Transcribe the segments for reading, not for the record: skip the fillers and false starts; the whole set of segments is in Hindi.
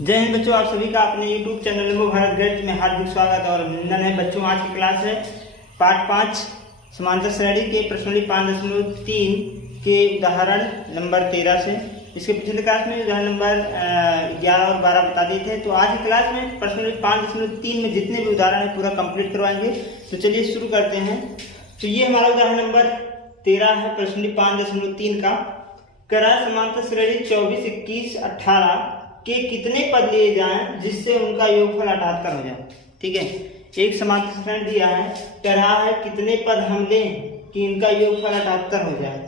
जय हिंद बच्चों, आप सभी का अपने YouTube चैनल लिंगो भारत गणित में हार्दिक स्वागत और अभिनंदन है। बच्चों, आज की क्लास है पार्ट 5 समांतर श्रेणी के प्रश्नावली 5.3 के उदाहरण नंबर 13 से। इसके पिछले क्लास में उदाहरण नंबर 11 और 12 बता दिए थे। तो आज की क्लास में प्रश्नावली 5.3 में जितने भी उदाहरण है पूरा कंप्लीट करवाएंगे। तो चलिए शुरू करते हैं। तो ये हमारा उदाहरण नंबर 13 है प्रश्नावली 5.3 का। करा समांतर श्रेणी 24, 21, 18 के कितने पद लिए जाएं जिससे उनका योगफल 78 हो जाए। ठीक है, एक समांतर श्रेणी दिया है, कह रहा है कितने पद हम लें कि इनका योगफल 78 हो जाए।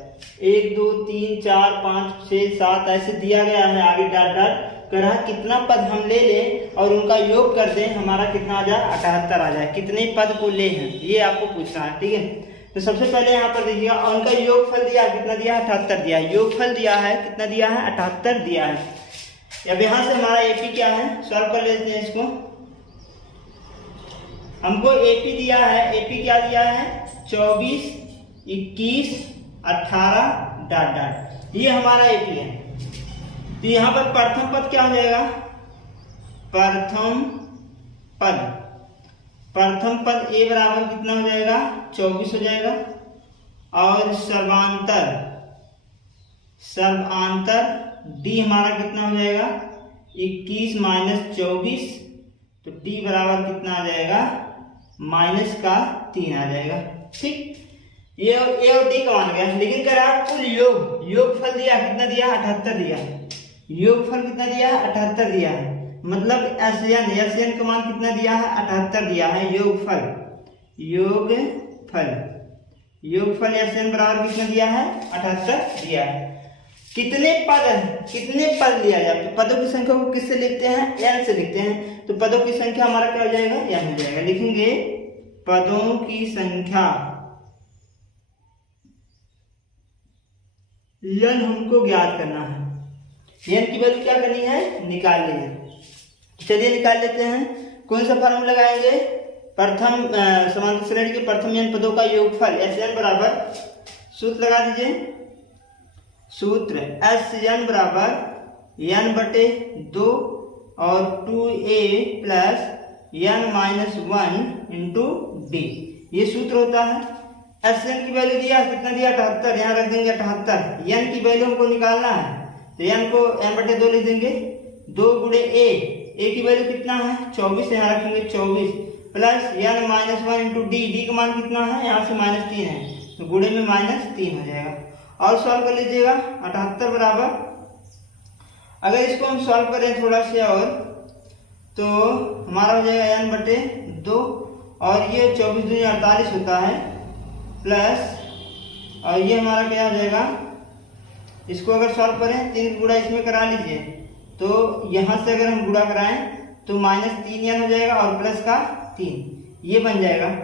1 2 3 4 5 6 7 ऐसे दिया गया है, आगे डॉट डॉट कह रहा है कितना पद हम ले लें और उनका योग कर दें, हमारा कितना आ जाए 78 आ जाए। कितने पद को ले हैं ये आपको पूछना है। ठीक है, तो सबसे पहले यहाँ पर देखिएगा उनका योगफल दिया, कितना दिया है 78 दिया है। योगफल दिया है, कितना दिया है 78 दिया है। अब यहां से हमारा एपी क्या है, सॉल्व कर लेते हैं इसको। हमको एपी दिया है, एपी क्या दिया है 24, 21, 18 डॉट डॉट, ये हमारा एपी है। तो यहां पर प्रथम पद क्या हो जाएगा, प्रथम पद ए बराबर कितना हो जाएगा 24 हो जाएगा। और सर्वांतर डी हमारा कितना हो जाएगा 21 माइनस 24, तो डी बराबर कितना आ जाएगा -3 आ जाएगा। ठीक, ये और डी का मान गया। लेकिन कह रहा कुल योगफल दिया, कितना दिया 78 दिया है। योगफल कितना दिया है 78 दिया है, मतलब एसएन का मान कितना दिया है 78 दिया है। योगफल एसएन बराबर कितना दिया है 78 दिया है। कितने पद लिया जाए, तो पदों की संख्या को किससे लिखते हैं, n से लिखते हैं। तो पदों की संख्या हमारा क्या हो जाएगा, n हो जाएगा। लिखेंगे पदों की संख्या n हमको ज्ञात करना है। n की वैल्यू क्या करनी है, निकालनी है। चलिए निकाल लेते हैं। कौन सा फार्मूला लगाएंगे, प्रथम समांतर श्रेणी के प्रथम n पदों का योगफल Sn बराबर, सूत्र लगा दीजिए। सूत्र Sn बराबर n/2 और 2a plus n-1 into D, ये सूत्र होता है। Sn की वैल्यू दिया, कितना दिया 78, यहाँ रख देंगे 78। n की वैल्यू हमको निकालना है, तो n को n/2 लिख देंगे। 2 गुणे a की वैल्यू कितना है 24, यहाँ रखेंगे 24 प्लस n-1 इंटू डी का मान कितना है, यहाँ से -3 है, तो गुणे में -3 हो जाएगा। और सॉल्व कर लीजिएगा 78 बराबर, अगर इसको हम सॉल्व करें थोड़ा सा और, तो हमारा हो जाएगा n/2 और ये 24 दूनी 48 होता है, प्लस और ये हमारा क्या हो जाएगा, इसको अगर सॉल्व करें 3 गुणा इसमें करा लीजिए, तो यहाँ से अगर हम गुणा कराएं तो -3n हो जाएगा और प्लस का 3, ये बन जाएगा।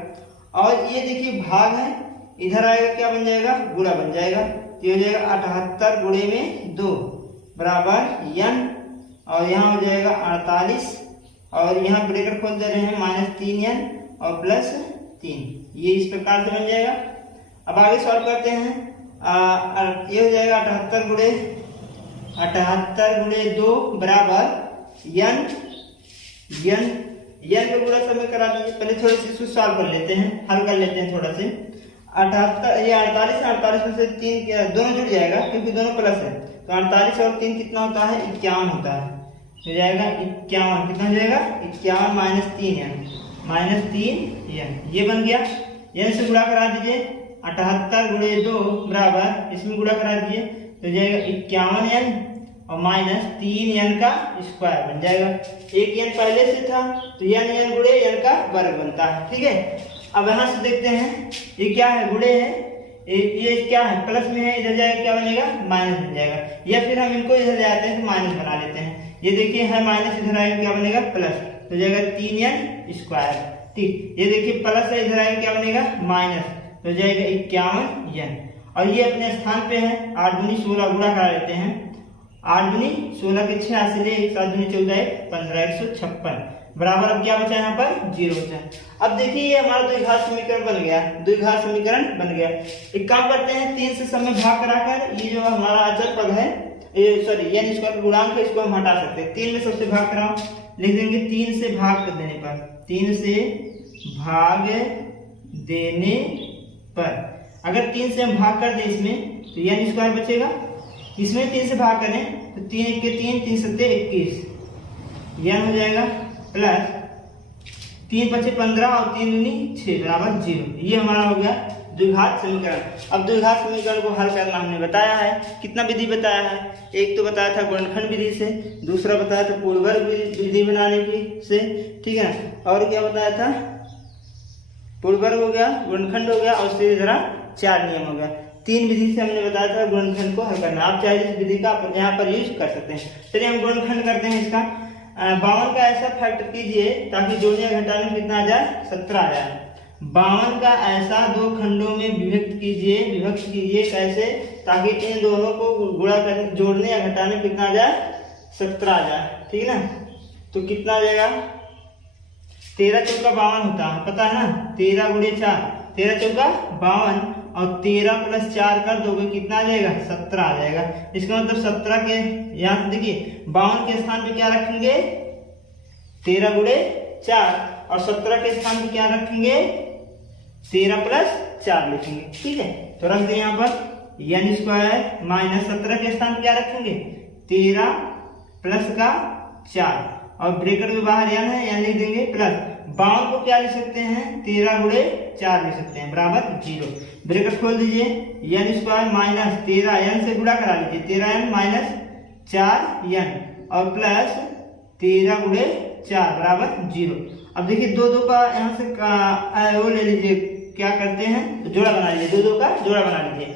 और ये देखिए भाग है, इधर आएगा क्या बन जाएगा, गुणा बन जाएगा। तो ये हो जाएगा 78 गुणे में 2 बराबर n, और यहाँ हो जाएगा 48 और यहाँ ब्रैकेट खोल दे रहे हैं -3n और +3, ये इस प्रकार से बन जाएगा। अब आगे सॉल्व करते हैं। ये हो जाएगा 78 गुणे 2 बराबर n का गुणा सब में करा दीजिए। पहले थोड़ी सी इसको सॉल्व कर लेते हैं, हल कर लेते हैं थोड़ा से। 78 ये 48 में से 3 दोनों जुड़ जाएगा क्योंकि दोनों प्लस है, तो 48 और 3 कितना होता है 51 होता है। हो जाएगा 51, कितना हो जाएगा 51 -3n, ये बन गया। n से गुणा करा दीजिए, 78 गुणे 2 बराबर, इसमें गुणा करा दीजिए तो जाएगा 51n और -3n का स्क्वायर बन जाएगा। एक n पहले से था तो n गुणे n का वर्ग बनता है। ठीक है, अब यहाँ से देखते हैं ये क्या है, गुणे है, ये क्या है प्लस में है, इधर जाएगा क्या बनेगा माइनस बन जाएगा, या फिर हम इनको इधर ले आते हैं तो माइनस बना लेते हैं। ये देखिए है माइनस, इधर आएगा क्या बनेगा प्लस, तो जाएगा 3n स्क्वायर। ठीक, ये देखिए प्लस है, इधर आएगा क्या बनेगा माइनस, तो जाएगा 51n। और ये अपने स्थान पे है, 8 दूनी 16 गुणा करा लेते हैं। 8 दूनी 16 के 86 ले 1 7 दूनी 14 15 156 बराबर, अब क्या बचा यहाँ पर 0 बचा। अब देखिए ये हमारा द्विघात समीकरण बन गया। एक काम करते हैं, 3 से सब में भाग कराकर ये जो हमारा अचर पद है n स्क्वायर का गुणांक है, इसको हम हटा सकते हैं। 3 में सबसे भाग कराओ, लिख देंगे 3 से भाग कर देने पर, 3 से भाग देने पर अगर 3 से हम भाग कर दें इसमें तो n स्क्वायर बचेगा। इसमें 3 से भाग करें तो 3 1 के 3, 3 7 21 n हो जाएगा, प्लस 3 5 15 और 3 दूनी 6 बराबर 0। ये हमारा हो गया द्विघात समीकरण। अब द्विघात समीकरण को हल करना हमने बताया है, कितना विधि बताया है, एक तो बताया था गुणनखंड विधि से, दूसरा बताया था पूर्ववर्ग विधि बनाने की से, ठीक है ना, और क्या बताया था, पूर्ववर्ग हो गया, गुणनखंड हो गया और सीधी तरह 4 नियम हो गया। 3 विधि से हमने बताया था गुणनखंड को हल करना। आप चाहे इस विधि का यहाँ पर यूज कर सकते हैं। चलिए हम गुणनखंड करते हैं इसका। 52 का ऐसा फैक्टर कीजिए ताकि जोड़ने या घटाने में कितना आ जाए, 17 आ जाए। 52 का ऐसा 2 खंडों में विभक्त कीजिए कैसे, ताकि इन दोनों को गुणा करने, जोड़ने या घटाने में कितना आ जाए, 17 आ जाए, ठीक है ना। तो कितना आ जाएगा, 13 चौका 52 होता है, पता है ना, 13 गुणे 4, 13 चौका 52 और 13 प्लस 4 कर दोगे कितना आ जाएगा, 17 आ जाएगा। इसका मतलब 17 के यहाँ से देखिए 52 के स्थान पे क्या रखेंगे, 13 गुणे 4 और 17 के स्थान पे क्या रखेंगे, 13 प्लस 4 लिखेंगे, ठीक है। तो रख दें यहाँ पर n स्क्वायर माइनस 17 के स्थान पे क्या रखेंगे, 13 प्लस का 4 और ब्रैकेट के बाहर n है, n लिख देंगे, प्लस 52 को क्या लिख सकते हैं, 13 गुणे 4 लिख सकते हैं, बराबर 0। ब्रैकेट खोल दीजिए, n स्क्वायर माइनस 13 n से गुणा करा लीजिए, 13n माइनस 4n और प्लस 13 गुणे 4 बराबर 0। अब देखिए 2 2 का यहाँ से वो ले लीजिए, क्या करते हैं, तो जोड़ा बना लीजिए, 2 2 का जोड़ा बना लीजिए।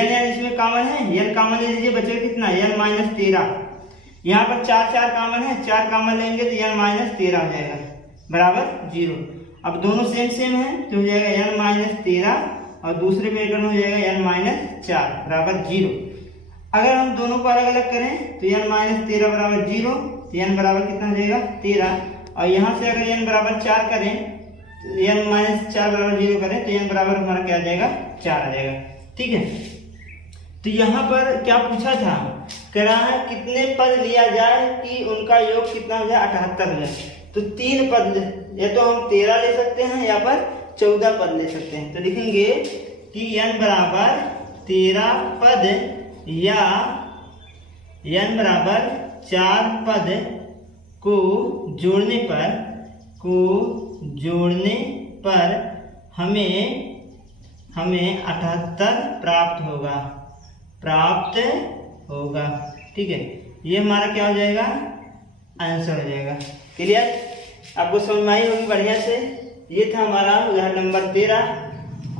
n इसमें कॉमन है, n कॉमन ले लीजिए, बचेगा कितना, n माइनस 13। यहाँ पर 4 4 कॉमन है, 4 कॉमन लेंगे तो n माइनस 13 हो जाएगा, बराबर 0। अब दोनों सेम है तो हो जाएगा n माइनस 13 और दूसरे ब्रैकेट में हो जाएगा n माइनस 4 बराबर 0। अगर हम दोनों को अलग अलग करें तो n माइनस 13 बराबर 0, तो n बराबर कितना हो जाएगा, 13। और यहाँ से अगर n बराबर 4 करें तो n माइनस 4 बराबर 0 करें तो n बराबर हमारा क्या आ जाएगा, 4 आ जाएगा, ठीक है। तो यहाँ पर क्या पूछा था, कह रहा है कितने पद लिया जाए कि उनका योग कितना हो जाए, 78 हो जाए। तो 3 पद, या तो हम 13 ले सकते हैं या पर 14 पद ले सकते हैं। तो लिखेंगे कि n बराबर 13 पद या n बराबर 4 पद को जोड़ने पर हमें 78 प्राप्त होगा, ठीक है। ये हमारा क्या हो जाएगा, आंसर हो जाएगा। क्लियर, आपको समझ में आई होगी बढ़िया से। ये था हमारा उदाहरण नंबर 13।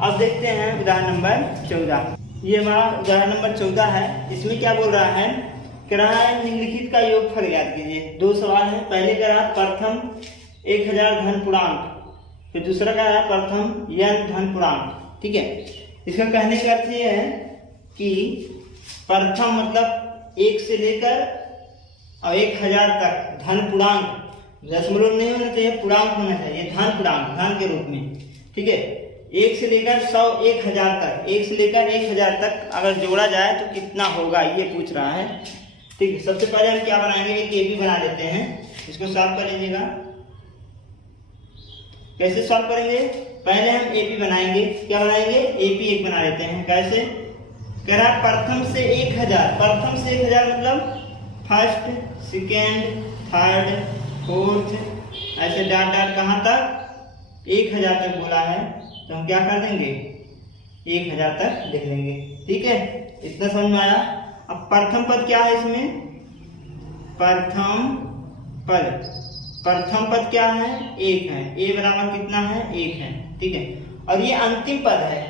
अब देखते हैं उदाहरण नंबर 14। ये हमारा उदाहरण नंबर 14 है। इसमें क्या बोल रहा है, कह रहा है निम्नलिखित का योगफल ज्ञात कीजिए। 2 सवाल है, पहले कह रहा प्रथम 1000 धन पूर्णांक, फिर दूसरा कह रहा प्रथम n धन पूर्णांक, ठीक है। इसका कहने का अर्थ ये है कि प्रथम मतलब 1 से लेकर और 1000 तक धन पूर्णांक, दशमलव नहीं होना चाहिए, पूर्णांक होना चाहिए, धन पूर्णांक, धन के रूप में, ठीक है। 1 से लेकर 100 1000 तक, 1 से लेकर 1000 तक अगर जोड़ा जाए तो कितना होगा, ये पूछ रहा है, ठीक है। सबसे पहले हम क्या बनाएंगे, एक एपी बना लेते हैं, इसको सॉल्व कर लीजिएगा। कैसे सॉल्व करेंगे, पहले हम एपी बनाएंगे, क्या बनाएंगे, एपी एक बना लेते हैं। कैसे, कह रहा प्रथम से 1000, प्रथम से 1000 मतलब फर्स्ट, सेकेंड, थर्ड, फोर्थ, ऐसे डाट डाट कहाँ तक, 1000 तक बोला है, तो हम क्या कर देंगे, 1000 तक लिख लेंगे, ठीक है। इतना समझ में आया। अब प्रथम पद क्या है इसमें, प्रथम पद क्या है, 1 है, a बराबर कितना है, 1 है, ठीक है। और ये अंतिम पद है,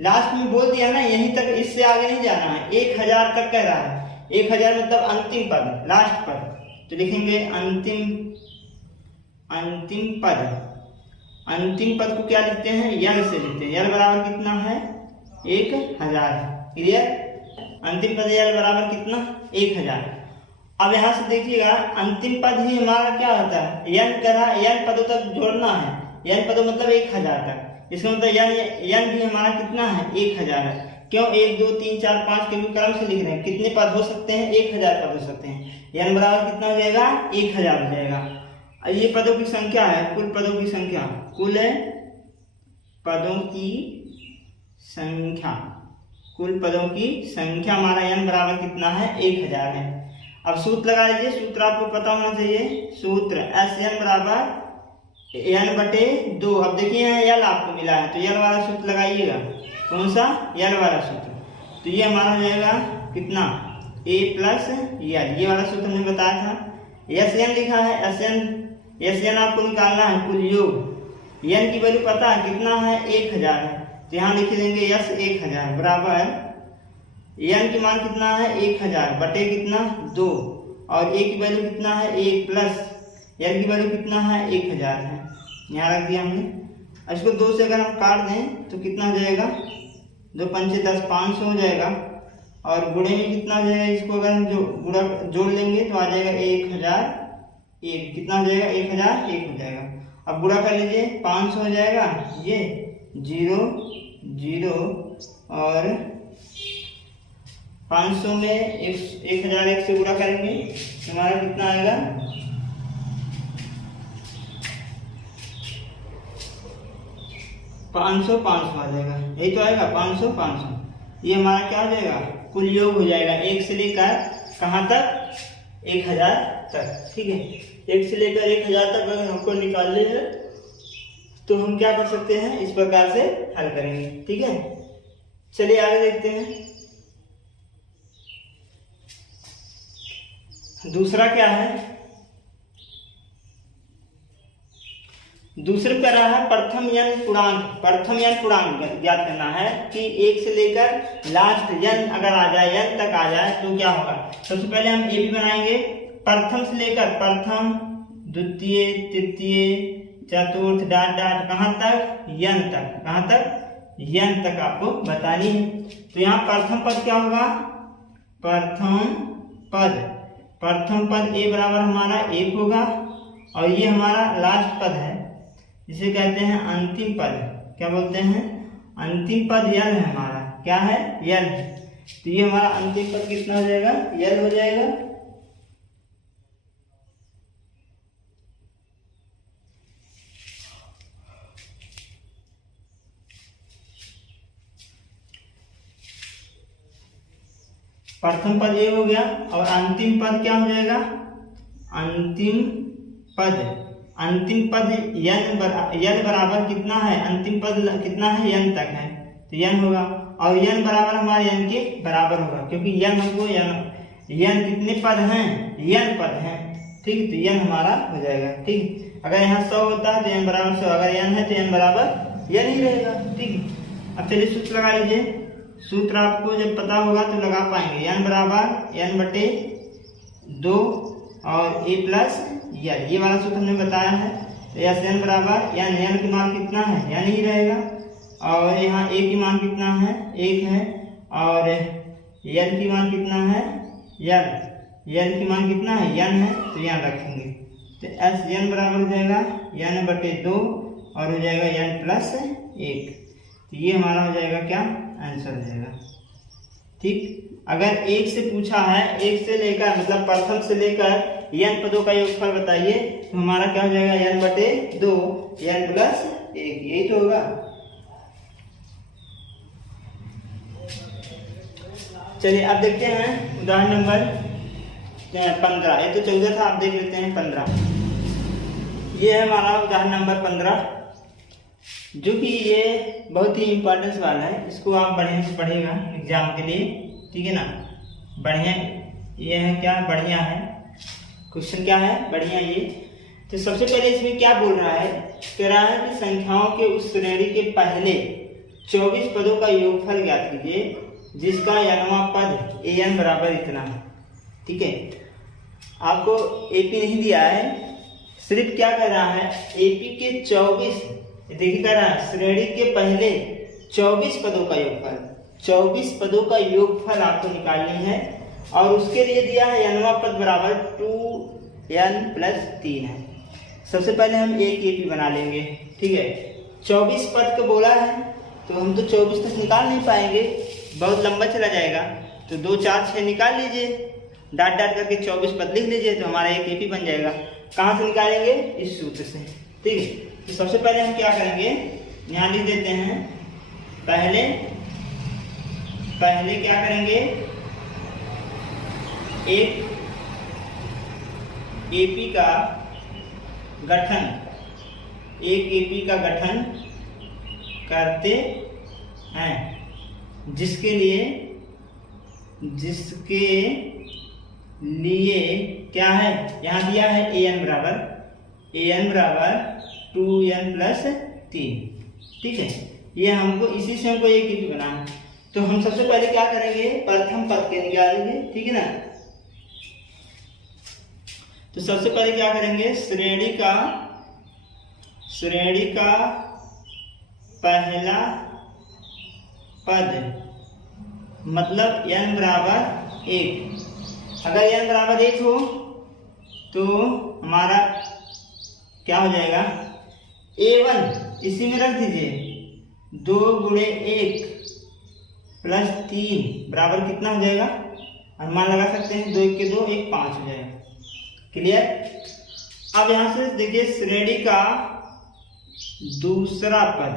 लास्ट में बोल दिया ना, यहीं तक, इससे आगे नहीं जाना है, 1000 तक कह रहा है, 1000 मतलब अंतिम पद, लास्ट पद, तो लिखेंगे अंतिम पद को क्या लिखते हैं, यल से लिखते हैं, यल बराबर कितना है, 1000, क्लियर। अंतिम पद यल बराबर कितना, 1000। अब यहाँ से देखिएगा अंतिम पद ही हमारा क्या होता है, n करा, n पदों तक जोड़ना है, n पदों मतलब 1000 तक, इसका मतलब n भी हमारा कितना है, 1000 है। क्यों 1 2 3 4 5 के भी क्रम से लिख रहे हैं। कितने पद हो सकते हैं? 1000 पद हो सकते हैं। n बराबर कितना हो जाएगा? 1000 हो जाएगा। ये पदों की संख्या है, कुल पदों की संख्या, कुल पदों की संख्या, कुल पदों की संख्या हमारा n बराबर कितना है? 1000 है। अब सूत्र लगा लीजिए, सूत्र आपको पता होना चाहिए। सूत्र Sn बराबर n/2। अब देखिए यहाँ l आपको मिला है तो l वाला सूत्र लगाइएगा। कौन सा? l वाला सूत्र। तो ये हमारा हो जाएगा कितना? a प्लस l, ये वाला सूत्र हमने बताया था। Sn लिखा है, Sn आपको निकालना है कुल योग। n की वैल्यू पता है कितना है? 1000 है। तो यहाँ लिख देंगे S 1000 बराबर n की मान कितना है? 1000 बटे कितना? 2, और a की वैल्यू कितना है? 1 प्लस n की वैल्यू कितना है? 1000 है। यहाँ रख दिया हमने। इसको 2 से अगर हम काट दें तो कितना हो जाएगा? 2 पंचे 10, 500 हो जाएगा। और गुणे में कितना हो जाएगा? इसको अगर हम जो गुणा जोड़ लेंगे तो आ जाएगा 1001। कितना हो जाएगा? 1001 हो जाएगा। अब गुणा कर लीजिए, 500 हो जाएगा, ये 0 0 और 500 में 1001 से गुणा करेंगे तो हमारा कितना आएगा? 500 500 आ जाएगा। यही तो आएगा 500 500। ये हमारा क्या हो जाएगा? कुल योग हो जाएगा 1 से लेकर कहाँ तक? 1000 तक। ठीक है, 1 से लेकर 1000 तक अगर हमको निकालने हैं तो हम क्या कर सकते हैं? इस प्रकार से हल करेंगे। ठीक है, चलिए आगे देखते हैं। दूसरा क्या है? दूसरे पे रहा है प्रथम n पूर्णांक। प्रथम n पूर्णांक ज्ञात करना है कि 1 से लेकर लास्ट n अगर आ जाए, n तक आ जाए तो क्या होगा। सबसे पहले हम a b बनाएंगे। प्रथम से लेकर प्रथम, द्वितीय, तृतीय, चतुर्थ डॉट डॉट कहाँ तक? n तक। कहाँ तक? n तक आपको बतानी है। तो यहाँ प्रथम पद क्या होगा? प्रथम पद a बराबर हमारा 1 होगा, और ये हमारा लास्ट पद है जिसे कहते हैं अंतिम पद। क्या बोलते हैं? अंतिम पद n है हमारा। क्या है? n। तो ये हमारा अंतिम पद कितना हो जाएगा? n हो जाएगा। प्रथम पद a हो गया, और अंतिम पद क्या हो जाएगा? अंतिम पद n बराबर कितना है? अंतिम पद कितना है? n तक है तो n होगा, और n बराबर हमारे n के बराबर होगा, क्योंकि n हमको n कितने पद हैं? n पद हैं। ठीक, तो n हमारा हो जाएगा। ठीक, अगर यहाँ 100 होता है तो n बराबर 100, अगर n है तो n बराबर n ही रहेगा। ठीक, अब चलिए सूत्र लगा लीजिए। सूत्र आपको जब पता होगा तो लगा पाएंगे। n बराबर n/2 और a प्लस l, ये वाला सूत्र हमने बताया है। तो Sn बराबर n की मान कितना है? n ही रहेगा, और यहाँ a की मान कितना है? 1 है, और l की मान कितना है? l की मान कितना है? n है, तो यहाँ रखेंगे। तो Sn बराबर हो जाएगा n/2 और हो जाएगा n प्लस 1। तो ये हमारा हो जाएगा क्या? आंसर हो जाएगा। ठीक, अगर 1 से पूछा है, 1 से लेकर मतलब प्रथम से लेकर n पदों का योगफल बताइए, तो हमारा क्या हो जाएगा? n/2 n प्लस 1, यही तो होगा। चलिए अब देखते हैं उदाहरण नंबर 15। ये तो 14 था, आप देख लेते हैं 15। ये है हमारा उदाहरण नंबर 15, जो कि ये बहुत ही इम्पोर्टेंस वाला है। इसको आप बढ़िया से पढ़िएगा एग्जाम के लिए। ठीक है ना? बढ़िया ये है, क्या बढ़िया है क्वेश्चन, क्या है बढ़िया ये। तो सबसे पहले इसमें क्या बोल रहा है? कह रहा है कि संख्याओं के उस श्रेणी के पहले 24 पदों का योगफल ज्ञात कीजिए जिसका n वां पद an बराबर इतना है। ठीक है, आपको AP नहीं दिया है, सिर्फ क्या कर रहा है? AP के 24, देखिए कह रहा है श्रेणी के पहले 24 पदों का योगफल, 24 पदों का योगफल आपको निकालनी है, और उसके लिए दिया है n वां पद बराबर 2n प्लस 3 है। सबसे पहले हम एक AP बना लेंगे। ठीक है, 24 पद को बोला है तो हम तो 24 तक निकाल नहीं पाएंगे, बहुत लंबा चला जाएगा, तो 2 4 6 निकाल लीजिए, डाट डाट करके 24 पद लिख लीजिए, तो हमारा एक एपी बन जाएगा। कहाँ से निकालेंगे? इस सूत्र से। ठीक है, तो सबसे पहले हम क्या करेंगे, यहाँ लिख देते हैं, पहले क्या करेंगे, एक एपी का गठन करते हैं, जिसके लिए क्या है, यहाँ दिया है an बराबर 2n+3। ठीक है, ये हमको इसी से हमको एक एपी बनाना है। तो हम सबसे पहले क्या करेंगे, प्रथम पद के निकालेंगे। ठीक है ना, तो सबसे पहले क्या करेंगे, श्रेणी का पहला पद मतलब n बराबर 1। अगर n बराबर 1 हो तो हमारा क्या हो जाएगा, a1 इसी में रख दीजिए, 2 × 1 + 3 बराबर कितना हो जाएगा, अनुमान लगा सकते हैं, 2 1 के 2 1 5 हो जाएगा। क्लियर। अब यहां से देखिए, श्रेणी का दूसरा पद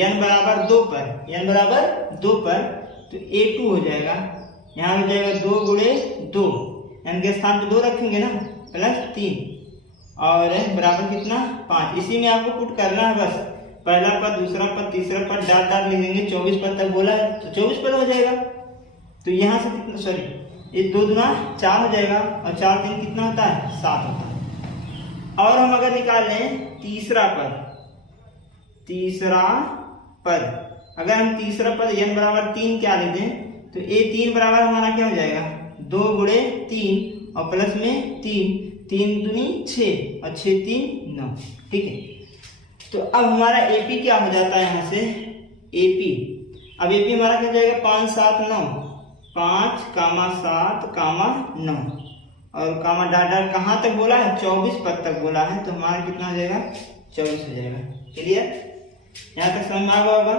n बराबर 2 पर, तो a2 हो जाएगा। यहाँ हो जाएगा 2 × 2, n के स्थान पे 2 रखेंगे ना, +3 और बराबर कितना 5। इसी में आपको पुट करना है, बस पहला पद, दूसरा पद, तीसरा पद डाट डाट लिखेंगे। 24 पद तक बोला है तो 24 पद हो जाएगा। तो यहाँ से कितना, सॉरी, ये 2 दूना 4 हो जाएगा, और 4 3 कितना होता है, 7 होता है। और हम अगर निकाल लें तीसरा पद, अगर हम तीसरा पद n बराबर 3 क्या ले दें, तो a3 बराबर हमारा क्या हो जाएगा, 2 × 3 और प्लस में 3 दूनी 6 और 6 3 9। ठीक है, तो अब हमारा एपी क्या हो जाता है, यहाँ से एपी, अब एपी हमारा क्या हो जाएगा, 5 7 9, 5, 7, 9 और कामा डाट डाट कहाँ तक बोला है, 24 पद तक बोला है, तो हमारा कितना हो जाएगा, 24 हो जाएगा। क्लियर, यहाँ तक समझ में आ गया होगा।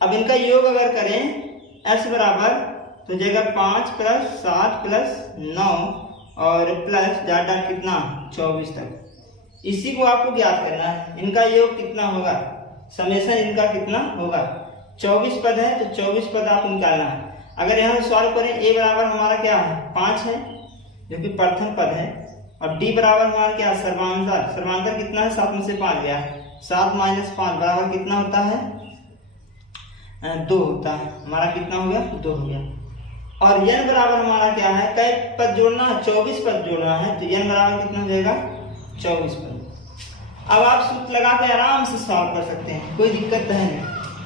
अब इनका योग अगर करें s बराबर, तो जाएगा 5 + 7 + 9 और प्लस डाट डाट कितना 24 तक। इसी को आपको ज्ञात करना है, इनका योग कितना होगा, समेशन इनका कितना होगा, 24 पद है तो 24 पद आप निकालना है। अगर यहाँ सॉल्व करें, a बराबर हमारा क्या है, 5 है जो कि प्रथम पद है, और d बराबर हमारा क्या है, सर्वांतर कितना है, 7 में से 5 गया, 7 - 5 बराबर कितना होता है, 2 होता है। हमारा कितना हो गया, 2 हो गया। और n बराबर हमारा क्या है, कई पद जोड़ना है, 24 पद जोड़ना है, तो n बराबर कितना हो जाएगा, 24 पद। अब आप सूत्र लगा के आराम से सॉल्व कर सकते हैं, कोई दिक्कत है नहीं,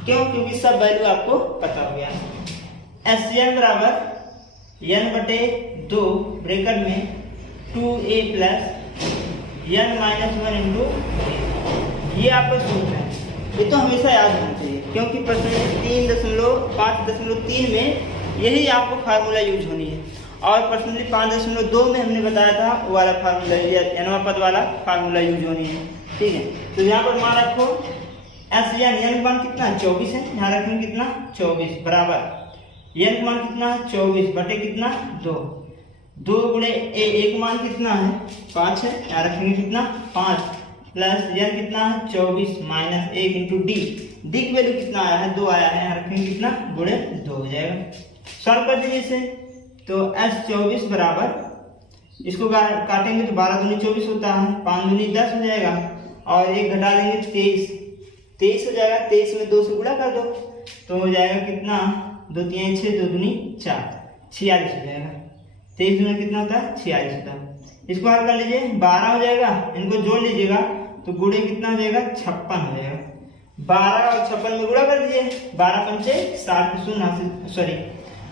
क्यों, क्योंकि सब वैल्यू आपको पता हो गया है। SN बराबर n/2 ब्रैकेट में 2a + n - 1 × ये आपका सूत्र है। ये तो हमेशा याद होना चाहिए, क्योंकि प्रश्न 3.5.3 में यही आपको फार्मूला यूज होनी है, और प्रश्न 5.2 में हमने बताया था वो वाला फार्मूला, nवां पद वाला फार्मूला यूज होनी है। ठीक है, तो यहाँ पर मान रखो SN, n मान कितना है, 24 है, यहाँ रखेंगे कितना, 24 बराबर n मान कितना है, 24 बटे कितना, 2 × a, एक मान कितना है, 5 है, यहाँ रखेंगे कितना, 5 प्लस n कितना है, 24 - 1 × d की वैल्यू कितना आया है, 2 आया है, यहाँ रखेंगे कितना, × 2 हो जाएगा। सॉल्व कर दीजिए इसे, तो S24 बराबर, इसको काटेंगे तो 12 दूनी 24 होता है, 5 दूनी 10 हो जाएगा, और 1 घटा लेंगे 23 हो जाएगा, 23 में 2 से गुणा कर दो तो हो जाएगा कितना, 2 3 6, 2 दूनी 4, 46 हो जाएगा। 23 दूनी कितना होता है, 46 होता है। इसको हल कर लीजिए, 12 हो जाएगा, इनको जोड़ लीजिएगा तो गुणे कितना हो जाएगा, 56 हो जाएगा। 12 और 56 में गुणा कर दीजिए, 12 × 5 = 60 शून्य हासिल, सॉरी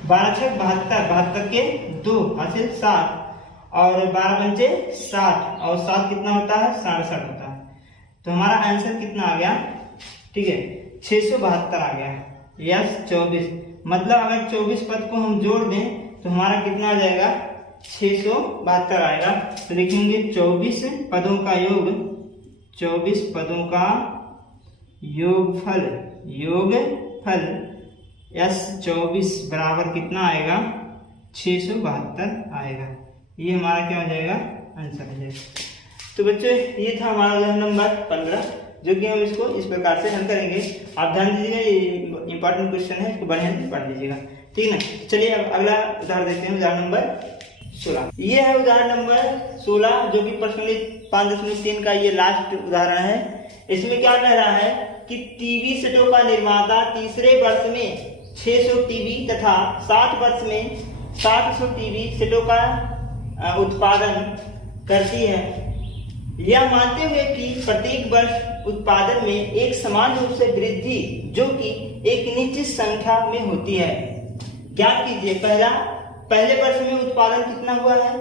12 × 6 = 72 के 2 हासिल 7, और 12 × 5 = 60, और 7 कितना होता है, 67 होता है। तो हमारा आंसर कितना आ गया, ठीक है, 672 आ गया। यस 24, मतलब अगर 24 पद को हम जोड़ दें तो हमारा कितना आ जाएगा, 672 आएगा। तो लिखेंगे 24 पदों का योग, 24 पदों का योगफल योगफल S24 बराबर कितना आएगा, 672 आएगा। ये हमारा क्या हो जाएगा, आंसर हो जाएगा। तो बच्चों ये था हमारा उदाहरण नंबर 15, जो कि हम इसको इस प्रकार से हल करेंगे। आप ध्यान दीजिएगा, ये इंपॉर्टेंट क्वेश्चन है, इसको बढ़िया से पढ़ लीजिएगा, ठीक है ना। चलिए अब अगला उदाहरण देखते हैं, उदाहरण नंबर 16। ये है उदाहरण नंबर 16, जो कि पर्सनली 5.3 का ये लास्ट उदाहरण है। इसमें क्या कह रहा है कि टीवी सेटों का निर्माता तीसरे वर्ष में 600 टीवी तथा 7 वर्ष में 700 टीवी सेटों का उत्पादन करती है, यह मानते हुए कि प्रत्येक वर्ष उत्पादन में एक समान रूप से वृद्धि जो कि एक निश्चित संख्या में होती है। ज्ञात कीजिए, पहले वर्ष में उत्पादन कितना हुआ है,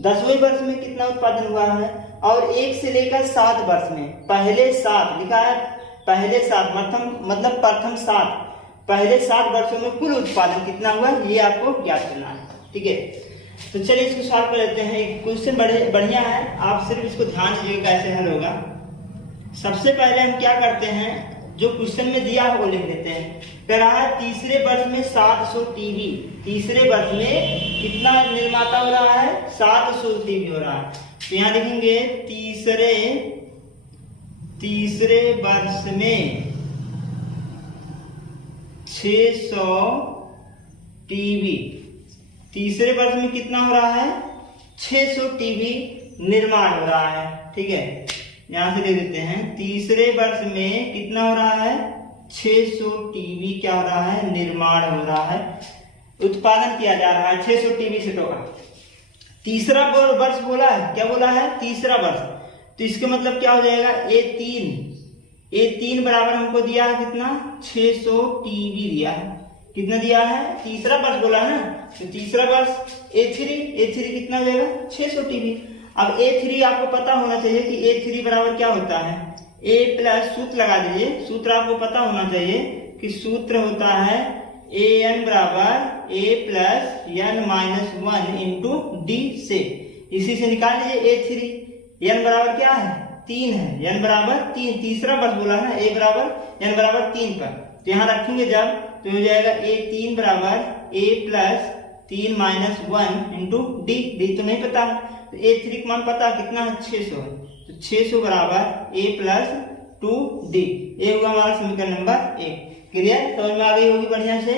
10वें वर्ष में कितना उत्पादन हुआ है, और 1 से लेकर 7 वर्ष में पहले 7 लिखा है, पहले 7 मतलब प्रथम 7, पहले 7 वर्षों में कुल उत्पादन कितना हुआ, ये आपको ज्ञात करना है, ठीक है। तो चलिए इसको सॉल्व कर लेते हैं। क्वेश्चन बढ़िया है, आप सिर्फ इसको ध्यान दीजिए कैसे हल होगा। सबसे पहले हम क्या करते हैं, जो क्वेश्चन में दिया है वो लिख लेते हैं। कह रहा है तीसरे वर्ष में 700 टीवी, तीसरे वर्ष में कितना निर्माता हो रहा है, 700 टीवी हो रहा है। तो यहाँ लिखेंगे तीसरे वर्ष में 600 टीवी, तीसरे वर्ष में कितना हो रहा है, 600 टीवी निर्माण हो रहा है, ठीक है। यहां से लिख देते हैं, तीसरे वर्ष में कितना हो रहा है, 600 टीवी क्या हो रहा है, निर्माण हो रहा है, उत्पादन किया जा रहा है 600 टीवी सेटों का। तीसरा वर्ष बोला है, क्या बोला है, तीसरा वर्ष, तो इसका मतलब क्या हो जाएगा, A3 बराबर हमको दिया है कितना, 600 टीवी दिया है, कितना दिया है, तीसरा वर्ष बोला है ना, तो तीसरा वर्ष A3 कितना हो जाएगा, 600 टीवी। अब A3 आपको पता होना चाहिए कि A3 बराबर क्या होता है, A प्लस, सूत्र लगा दीजिए, सूत्र आपको पता होना चाहिए कि सूत्र होता है AN बराबर A plus N minus 1 into D से, इसी से निकाल लीजिए A3। N बराबर क्या है, 3 है, N बराबर 3, तीसरा वर्ष बोला ना, A बराबर N बराबर 3 पर, तो यहाँ रखेंगे जब, तो हो जाएगा A3 बराबर A plus 3 minus 1 into D तो नहीं पता, तो A3 का मान पता कितना है, 600 है, तो 600 बराबर A प्लस 2D, ये हुआ हमारा समीकरण नंबर 1। क्लियर, समझ में आ गई होगी बढ़िया से।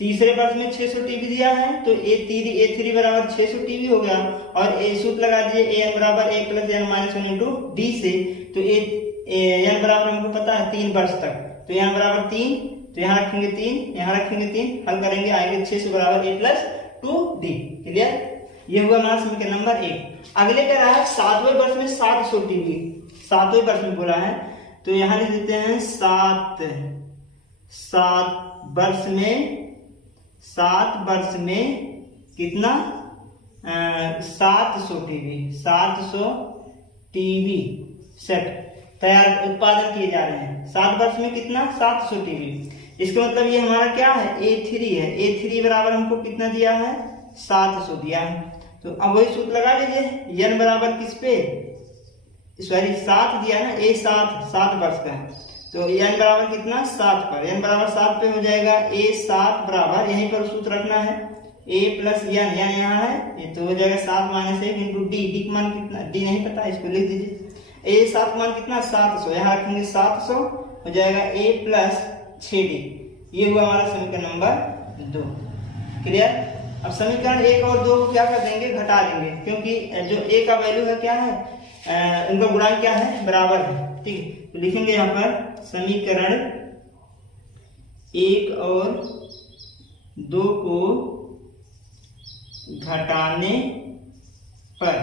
तीसरे वर्ष में 600 टीवी दिया है, तो A3 बराबर 600 टीवी हो गया, और सूत्र लगा दीजिए AN बराबर A plus N minus 1 into D से, तो N बराबर हमको पता है 3 वर्ष तक, तो यहाँ बराबर 3, तो यहाँ रखेंगे 3, यहाँ रखेंगे 3, हल करेंगे आएंगे 600 बराबर A प्लस 2D। क्लियर, ये हुआ हमारा समीकरण नंबर 1। अगले कह रहा है 7वें वर्ष में 700 टीवी, 7वें वर्ष में बोला है, तो यहाँ लिख देते हैं 7 वर्ष में कितना, 700 टीवी सेट तैयार उत्पादन किए जा रहे हैं। 7 वर्ष में कितना, 700 टीवी। इसका मतलब ये हमारा क्या है, A3 है, A3 बराबर हमको कितना दिया है, 700 दिया है, तो अब वही सूत्र लगा लीजिए, N बराबर किस पे, सॉरी 7 दिया ना, A7 वर्ष का है, तो N बराबर कितना, 7 पर, N बराबर 7 पे हो जाएगा A7 बराबर, यहीं पर सूत्र रखना है A प्लस N, यहाँ है, ये तो हो जाएगा 7 माइनस 1 इंटू डी का मान कितना, डी नहीं पता, इसको लिख दीजिए, A7 मान कितना, 700, यहाँ रखेंगे 700, हो जाएगा A प्लस 6D। ये हुआ हमारा समीकरण नंबर 2। क्लियर, अब समीकरण 1 और 2 को क्या कर देंगे, घटा देंगे, क्योंकि जो A का वैल्यू है क्या है, उनका गुणांक क्या है, बराबर है, ठीक है। तो लिखेंगे यहाँ पर समीकरण 1 और 2 को घटाने पर,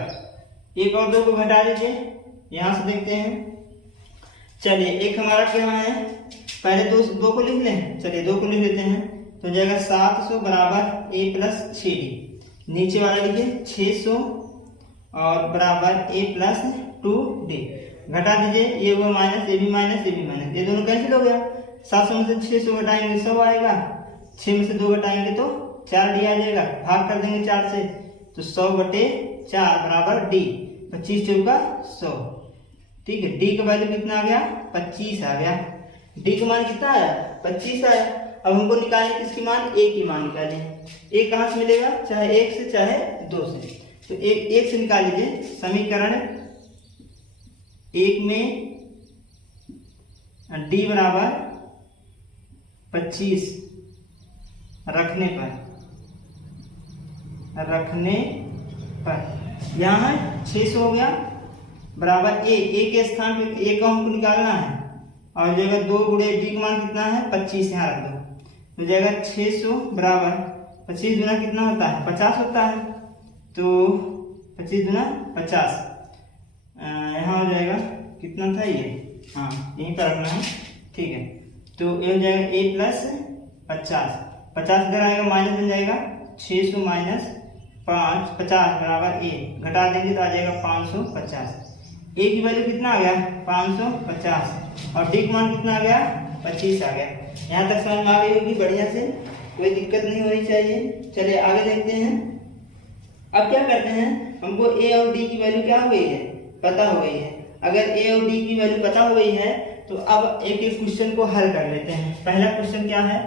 1 और 2 को घटा लीजिए, यहां से देखते हैं। चलिए एक हमारा क्या है, पहले 2 को लिख लें, चलिए 2 को लिख लेते हैं, तो जाएगा 700 बराबर A प्लस 6D, नीचे वाला लिखिए 600 और बराबर A प्लस 2D, घटा दीजिए, ये हुआ माइनस, ये भी माइनस, ये भी माइनस, ये दोनों कैंसिल हो गया, 700 में से 600 घटाएंगे 100 आएगा, 6 में से 2 घटाएंगे तो 4D आ जाएगा, भाग कर देंगे 4 से, तो 100/4 बराबर D, 25 चौका 100, ठीक है। D का वैल्यू कितना आ गया, 25 आ गया। डी का मान कितना आया 25 आया। अब हमको निकालने किसकी मान ए की मान निकालें। ए कहाँ से मिलेगा, चाहे 1 से चाहे 2 से। तो एक से निकाल लीजिए। समीकरण 1 में डी बराबर 25 रखने पर यहाँ 600 हो गया बराबर ए के स्थान पे ए का हमको निकालना है और जगह 2 गुणे डी का मान कितना है 25 यहाँ रख दो तो जाएगा 600 बराबर 25 गुना कितना होता है 50 होता है। तो 25 गुना 50 यहाँ हो जाएगा कितना था ये, हाँ यहीं पर रखना है, ठीक है। तो ये हो जाएगा ए प्लस 50 इधर आएगा माइनस बन जाएगा 600 माइनस 50 बराबर ए, घटा देंगे तो आ जाएगा 550। ए की वैल्यू कितना आ गया 550 और डी का मान कितना आ गया 25 आ गया। यहाँ तक समझ में आ गई होगी बढ़िया से, कोई दिक्कत नहीं होनी चाहिए। चलिए आगे देखते हैं। अब क्या करते हैं, हमको ए और डी की वैल्यू क्या हो गई है पता हो गई है। अगर ए और डी की वैल्यू पता हो गई है तो अब एक एक क्वेश्चन को हल कर लेते हैं। पहला क्वेश्चन क्या है,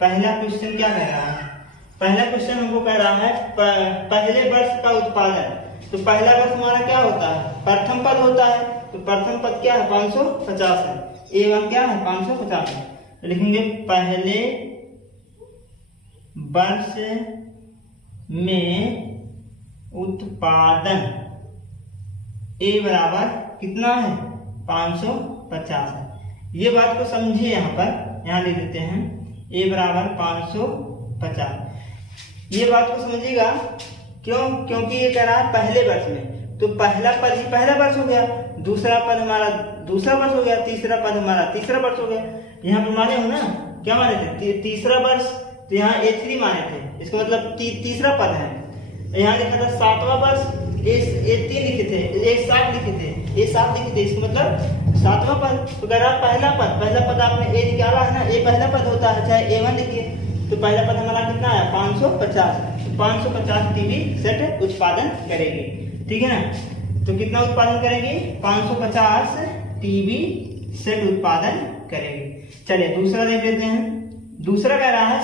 पहला क्वेश्चन क्या कह रहा है, पहला क्वेश्चन हमको कह रहा है पहले वर्ष का उत्पादन। तो पहला वर्ष हमारा क्या होता है प्रथम पद होता है, तो प्रथम पद क्या है 550 है, A1 क्या है 550 है। तो लिखेंगे पहले वर्ष में उत्पादन A बराबर कितना है 550 है। ये बात को समझिए, यहाँ पर यहाँ लिख देते हैं A बराबर 550। ये बात को समझिएगा क्यों, क्योंकि ये कह रहा है पहले वर्ष में, तो पहला पद ही पहला वर्ष हो गया, दूसरा पद हमारा दूसरा वर्ष हो गया, तीसरा पद हमारा तीसरा वर्ष हो गया। यहाँ पर माने हो ना, क्या माने थे तीसरा वर्ष, तो यहाँ A3 माने थे, इसका मतलब तीसरा पद है। यहाँ लिखा था 7वां वर्ष, A3 लिखे थे, A7 लिखे थे, इसका मतलब 7वां पद। तो कह रहा पहला पद आपने A निकाला है ना, A पहला पद होता है, चाहे A1 लिखिए। तो पहला पद हमारा कितना आया 550, तो 550 टीवी सेट उत्पादन करेगी, ठीक है ना। तो कितना उत्पादन करेगी 550 टीवी सेट उत्पादन करेगी। चलिए दूसरा देख लेते हैं। दूसरा कह रहा है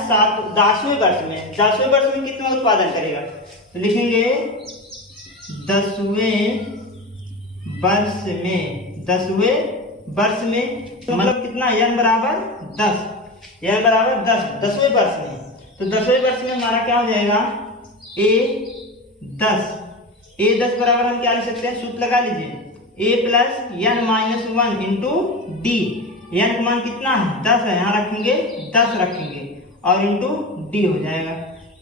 10वें वर्ष में, 10वें वर्ष में कितना उत्पादन करेगा। तो लिखेंगे 10वें वर्ष में तो मतलब कितना n बराबर 10, n बराबर 10वें वर्ष में। तो 10वें वर्ष में हमारा क्या हो जाएगा A10 बराबर हम क्या लिख सकते हैं, सूत्र लगा लीजिए A plus n minus 1 into D. n का मान कितना है 10 है, यहाँ रखेंगे 10 रखेंगे और इंटू डी हो जाएगा,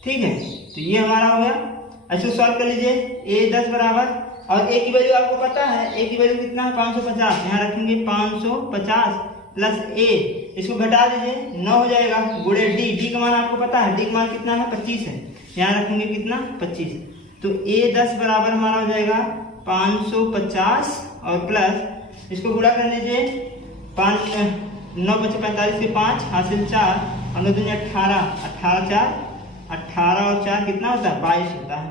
ठीक है। तो ये हमारा हो गया। ऐसे सॉल्व कर लीजिए A10 बराबर, और A की वैल्यू आपको पता है, A की वैल्यू कितना है 550, यहाँ रखेंगे 550 प्लस A, इसको घटा दीजिए 9 हो जाएगा, गुणे डी का मान आपको पता है, डी का मान कितना है 25 है, यहाँ रखेंगे कितना 25। तो A10 बराबर हमारा हो जाएगा 550 और प्लस इसको गुणा कर लीजिए 9 बचे 45 के 5 हासिल 4 और 9 दूनी 18 और 4 कितना होता है 22 होता है।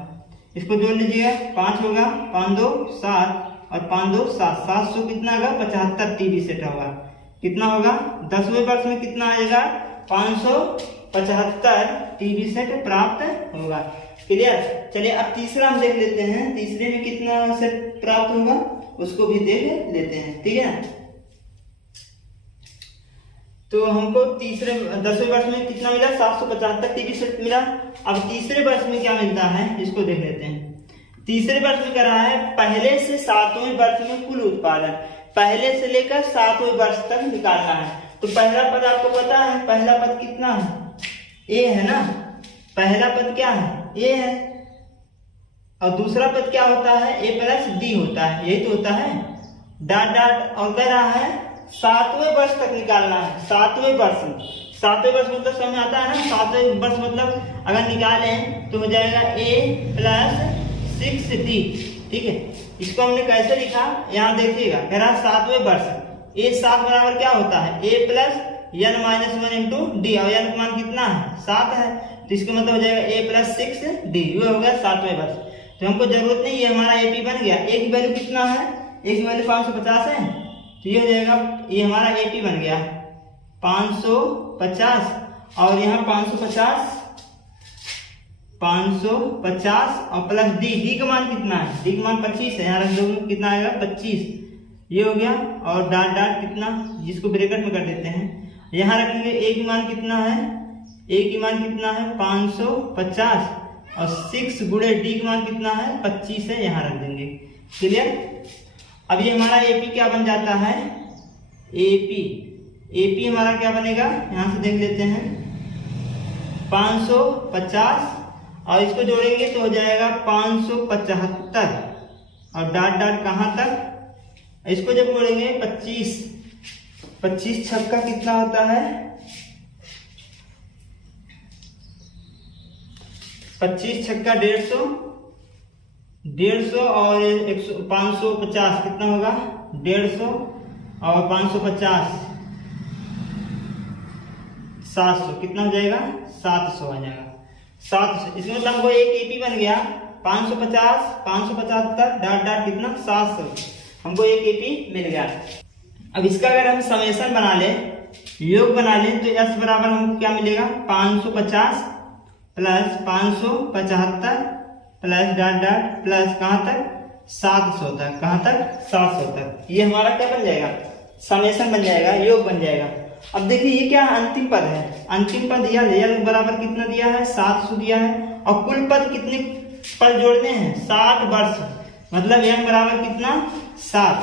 इसको जोड़ लीजिएगा 5 होगा 5 2 7 और 5 2 7, 700 कितना होगा 75 टीवी सेट होगा। कितना होगा 10वें वर्ष में कितना आएगा 575 टीवी सेट प्राप्त होगा। क्लियर। चलिए अब तीसरा हम देख लेते हैं, तीसरे में कितना सेट प्राप्त होगा उसको भी देख लेते हैं, ठीक है। तो हमको तीसरे 10वें वर्ष में कितना मिला 775 टीवी सेट मिला। अब तीसरे वर्ष में क्या मिलता है इसको देख लेते हैं। तीसरे वर्ष में कर रहा है पहले से 7वें वर्ष में कुल उत्पादन, पहले से लेकर 7वें वर्ष तक निकालना है। तो पहला पद आपको पता है, पहला पद कितना है ए है ना, पहला पद क्या है ए है, और दूसरा पद क्या होता है ए प्लस डी होता है, यही तो होता है डॉट डॉट। और कह रहा है 7वें वर्ष तक निकालना है, 7वें वर्ष मतलब समझ आता है ना, 7वें वर्ष मतलब अगर निकालें तो हो जाएगा a प्लस 6d, ठीक है। इसको हमने कैसे लिखा यहाँ देखिएगा, कह रहा 7वें वर्ष, A7 बराबर क्या होता है a plus n minus 1 into D, और n का मान कितना है 7 है, तो इसका मतलब हो जाएगा a प्लस 6d, ये हो गया 7वें वर्ष। तो हमको जरूरत नहीं, ये हमारा AP बन गया। a की वैल्यू कितना है, a की वैल्यू 550 है, तो ये हो जाएगा, ये हमारा AP बन गया। 550 और यहाँ 550 और प्लस डी का मान कितना है, डी का मान 25 है, यहाँ रख दोगे कितना आएगा 25, ये हो गया। और डाट कितना, जिसको ब्रैकेट में कर देते हैं, यहाँ रखेंगे ए की मान कितना है, ए की मान कितना है 550 और 6 गुणे डी का मान कितना है 25 है, यहाँ रख देंगे। क्लियर। अब ये हमारा एपी क्या बन जाता है, एपी हमारा क्या बनेगा, यहाँ से देख लेते हैं 550 और इसको जोड़ेंगे तो हो जाएगा 575 और डाट कहाँ तक, इसको जब जोड़ेंगे 25 छक्का कितना होता है, 25 छक्का 150 और 550 कितना होगा 150 और 550 700 कितना हो जाएगा 700 आ जाएगा 700। इसमें मतलब हमको एक एपी बन गया 550 575 डाट कितना 700, हमको एक एपी मिल गया। अब इसका अगर हम समेशन बना ले, योग बना ले, तो S बराबर हमको क्या मिलेगा 550 प्लस 575 प्लस डाट प्लस कहाँ तक 700 तक, कहाँ तक 700 तक। ये हमारा क्या बन जाएगा, समेशन बन जाएगा, योग बन जाएगा। अब देखिए ये क्या अंतिम पद है, अंतिम पद यल बराबर कितना दिया है 700 दिया है और कुल पद कितने पद जोड़ने हैं 7 वर्ष, मतलब n बराबर कितना 7।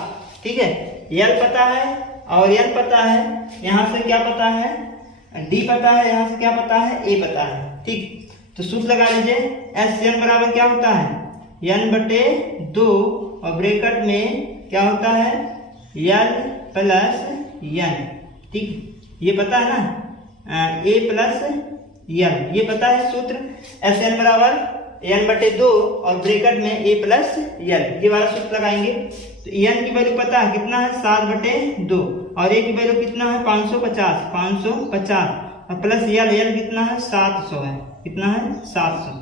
ठीक है, यल पता है और n पता है, यहाँ से क्या पता है d पता है, यहाँ से क्या पता है a पता है। ठीक, तो सूत्र लगा लीजिए एस n बराबर क्या होता है n/2 और ब्रैकेट में क्या होता है l प्लस n। ठीक, ये पता है ना, a प्लस l, ये पता है सूत्र एस n बराबर n/2 और ब्रैकेट में a प्लस l, ये वाला सूत्र लगाएंगे। तो n की वैल्यू पता है कितना है 7/2 और a की वैल्यू कितना है 550 और प्लस l कितना है 700 है, कितना है 700।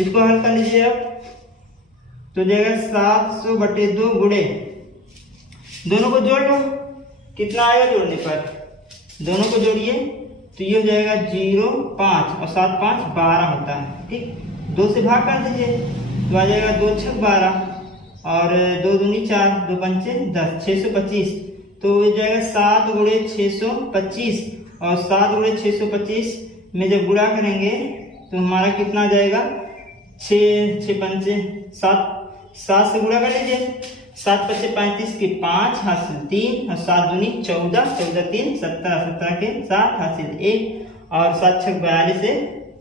इसको हल कर लीजिए अब, तो जाएगा 700/2 गुणे, दोनों को जोड़ लो, कितना आएगा जोड़ने पर, दोनों को जोड़िए तो ये हो जाएगा 0 5 और 7 5 12 होता है। ठीक, 2 से भाग कर दीजिए तो आ जाएगा 2 6 12 और 2 दूनी 4 2 पंचे 10 625, तो हो जाएगा 7 गुणे 625 और 7 गुणे 625 में जब गुणा करेंगे तो हमारा कितना आ जाएगा 6 पंचे 7 से गुणा कर लीजिए, 7 पच्चे 35 के 5 हासिल 3 और 7 दूनी 14 14 3 17 17 के 7 हासिल 1 और 7 6 42 से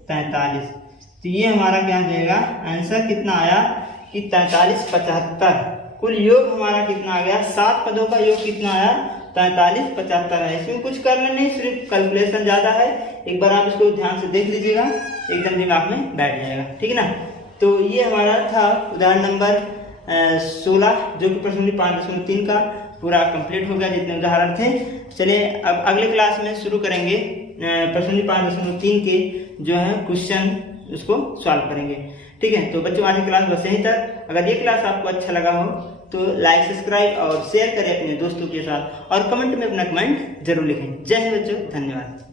43। तो ये हमारा क्या हो जाएगा आंसर कितना आया कि 43 75। कुल योग हमारा कितना आ गया, 7 पदों का योग कितना आया 43 75 है। इसमें कुछ करना नहीं, सिर्फ कैलकुलेशन ज्यादा है, एक बार आप इसको ध्यान से देख लीजिएगा, एकदम दिमाग में बैठ जाएगा। ठीक है ना। तो ये हमारा था उदाहरण नंबर 16, जो कि प्रश्न 5.3 का पूरा कंप्लीट हो गया, जितने उदाहरण थे। चलिए अब अगले क्लास में शुरू करेंगे प्रश्न 5.3 के जो है क्वेश्चन, उसको सॉल्व करेंगे। ठीक है, तो बच्चों आज की क्लास बस यहीं तक। अगर ये क्लास आपको अच्छा लगा हो तो लाइक सब्सक्राइब और शेयर करें अपने दोस्तों के साथ और कमेंट में अपना कमेंट जरूर लिखें। जय हिंद बच्चों, धन्यवाद।